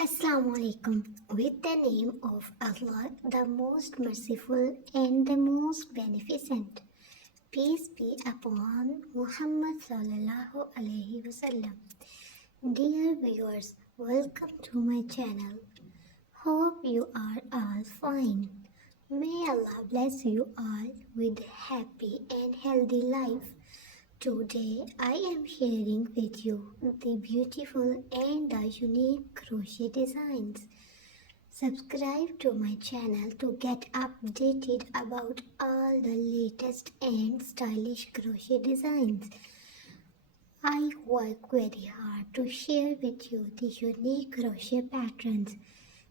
Assalamu alaikum. With the name of Allah, the most merciful and the most beneficent. Peace be upon Muhammad sallallahu alaihi wasallam. Dear viewers, welcome to my channel. Hope you are all fine. May Allah bless you all with a happy and healthy life. Today I am sharing with you the beautiful and the unique crochet designs. Subscribe to my channel to get updated about all the latest and stylish crochet designs. I work very hard to share with you the unique crochet patterns.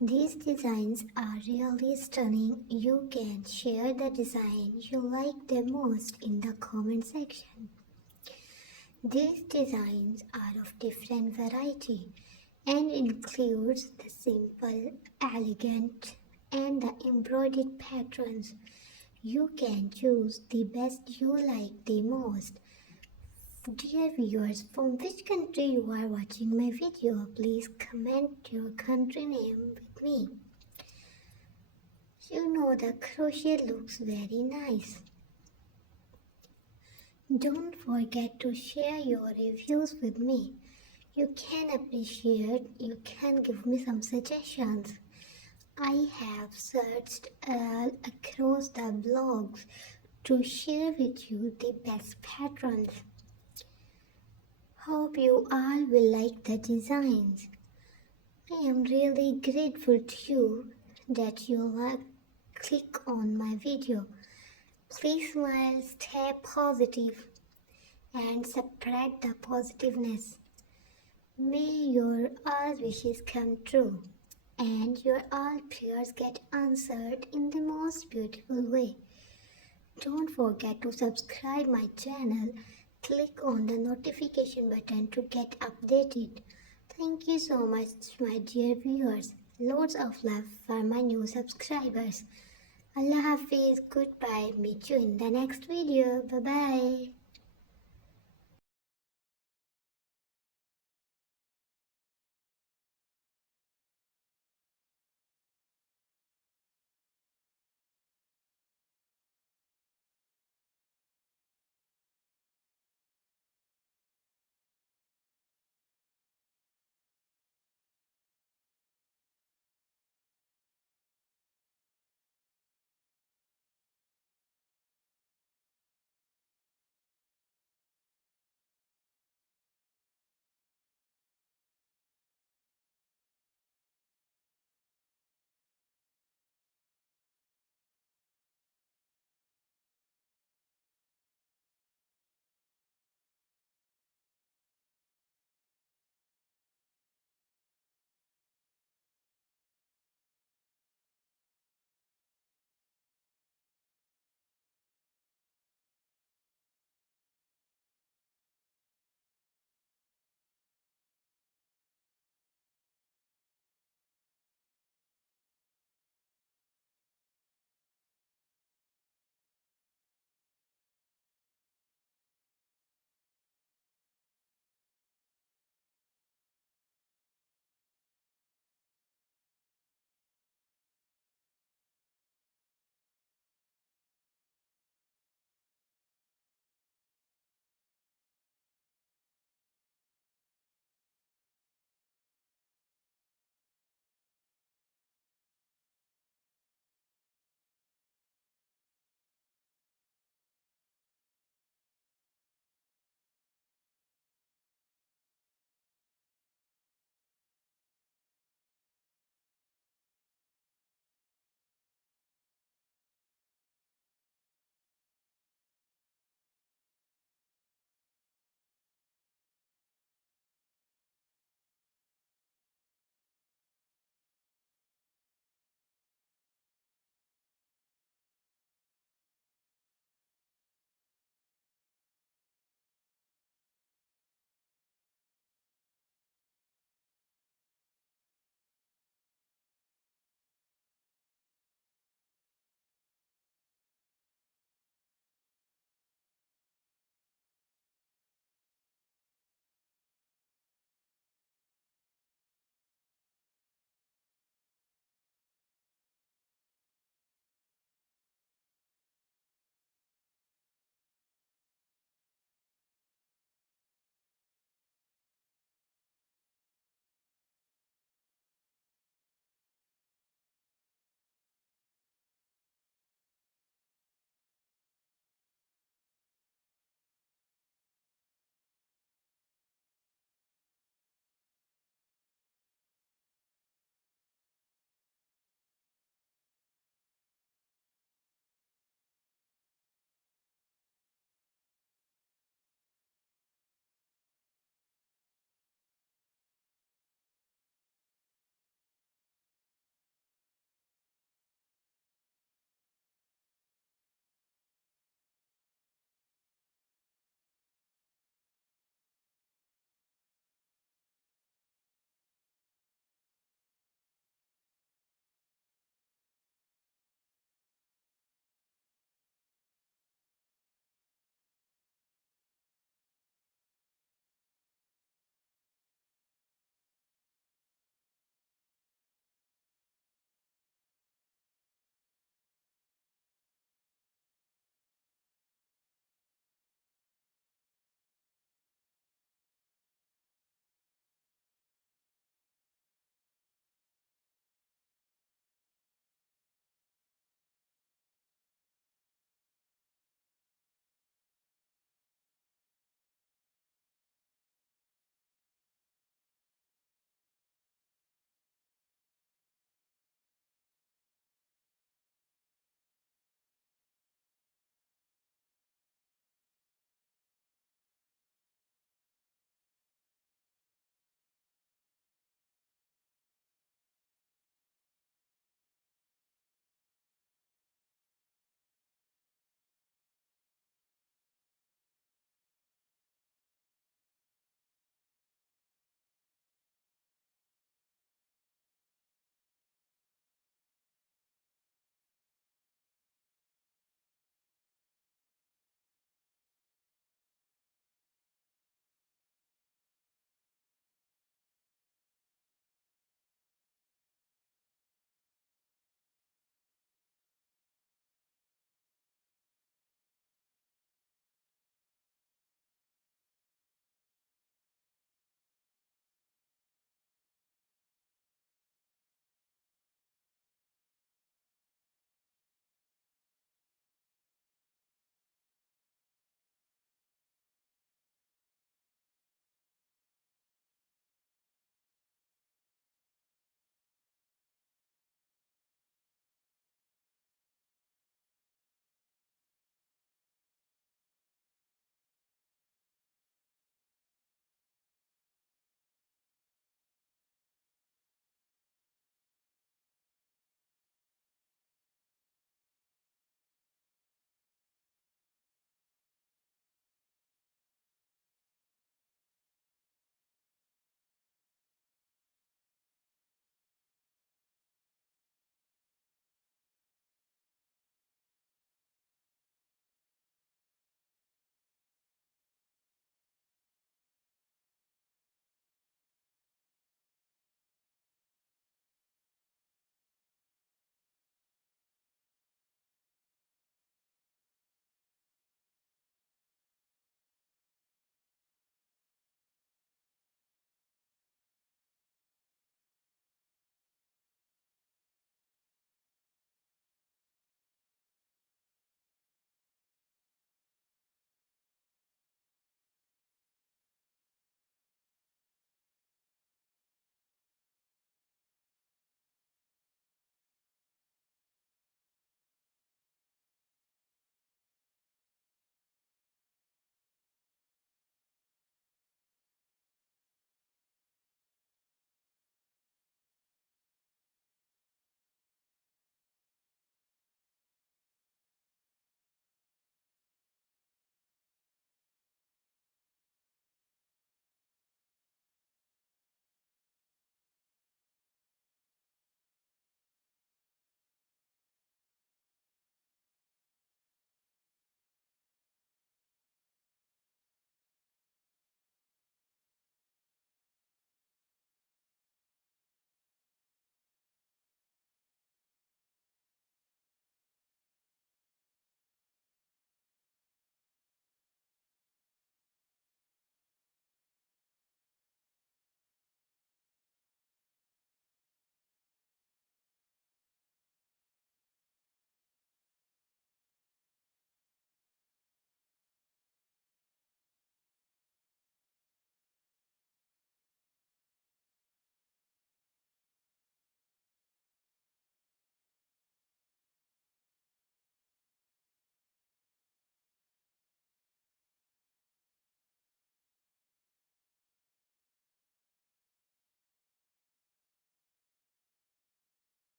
These designs are really stunning. You can share the design you like the most in the comment section. These designs are of different variety and includes the simple, elegant and the embroidered patterns. You can choose the best you like the most. Dear viewers, from which country you are watching my video, please comment your country name with me. You know the crochet looks very nice. Don't forget to share your reviews with me. You can appreciate, you can give me some suggestions. I have searched across the blogs to share with you the best patterns. Hope you all will like the designs. I am really grateful to you that you click on my video. Please smile, stay positive, and spread the positiveness. May your all wishes come true, and your all prayers get answered in the most beautiful way. Don't forget to subscribe my channel. Click on the notification button to get updated. Thank you so much, my dear viewers. Loads of love for my new subscribers. Allah Hafiz, goodbye, meet you in the next video, bye bye.